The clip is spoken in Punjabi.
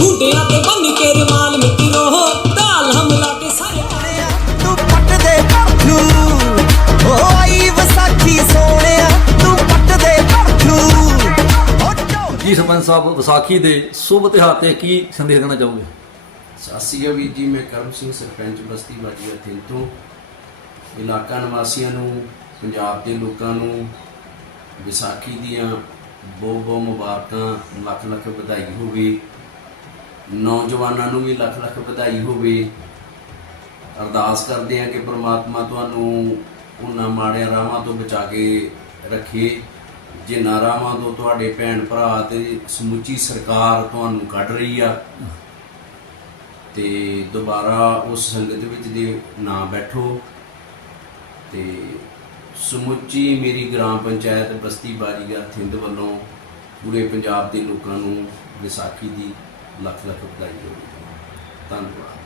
ਹੁੰਡਿਆਂ ਤੇ ਬੰਨ ਕੇ ਰਮਾਲ ਮਿੱਤਰੋ ਢਾਲ ਹਮਲਾ ਕੇ ਸਾਰੇ ਤੂੰ ਪੱਟ ਦੇ ਪਰਖੂ ਓ ਆਈ ਵਿਸਾਖੀ ਸੋਹਣਿਆ ਤੂੰ ਜੀ ਸਰਪੰਚ ਸਾਹਿਬ ਵਿਸਾਖੀ ਦੇ ਸ਼ੁਭ ਤਿਉਹਾਰ ਤੇ ਕੀ ਸੰਦੇਸ਼ ਦੇਣਾ ਚਾਹੋਗੇ? ਸਤਿ ਸ਼੍ਰੀ ਅਕਾਲ ਵੀਰ ਜੀ ਮੈਂ ਕਰਮ ਸਿੰਘ ਸਰਪੰਚ ਬਸਤੀ ਬਾਜੀਆ ਤਿੰਨ ਤੋਂ। ਇਲਾਕਾ ਨਿਵਾਸੀਆਂ ਨੂੰ ਪੰਜਾਬ ਦੇ ਲੋਕਾਂ ਨੂੰ ਵਿਸਾਖੀ ਦੀਆਂ ਬਹੁਤ ਬਹੁਤ ਮੁਬਾਰਕਾਂ, ਲੱਖ ਲੱਖ ਵਧਾਈ ਹੋਵੇ। ਨੌਜਵਾਨਾਂ ਨੂੰ ਵੀ ਲੱਖ ਲੱਖ ਵਧਾਈ ਹੋਵੇ। ਅਰਦਾਸ ਕਰਦੇ ਹਾਂ ਕਿ ਪ੍ਰਮਾਤਮਾ ਤੁਹਾਨੂੰ ਉਹਨਾਂ ਮਾੜਿਆਂ ਰਾਹਾਂ ਤੋਂ ਬਚਾ ਕੇ ਰੱਖੇ। ਜਿਨ੍ਹਾਂ ਰਾਹਾਂ ਤੋਂ ਤੁਹਾਡੇ ਭੈਣ ਭਰਾ ਤੇ ਸਮੁੱਚੀ ਸਰਕਾਰ ਤੁਹਾਨੂੰ ਕੱਢ ਰਹੀ ਆ। ਤੇ ਦੁਬਾਰਾ ਉਸ ਸੰਗਤ ਵਿੱਚ ਦੇ ਨਾ ਬੈਠੋ। ਤੇ ਸਮੁੱਚੀ ਮੇਰੀ ਗ੍ਰਾਮ ਪੰਚਾਇਤ ਬਸਤੀ ਬਾਜੀਗਰ ਥਿੰਦ ਵੱਲੋਂ ਪੂਰੇ ਪੰਜਾਬ ਦੇ ਲੋਕਾਂ ਨੂੰ ਵਿਸਾਖੀ ਦੀ ਲੱਖ ਲੱਖ ਵਧਾਈ ਹੋਵੇ। ਧੰਨਵਾਦ।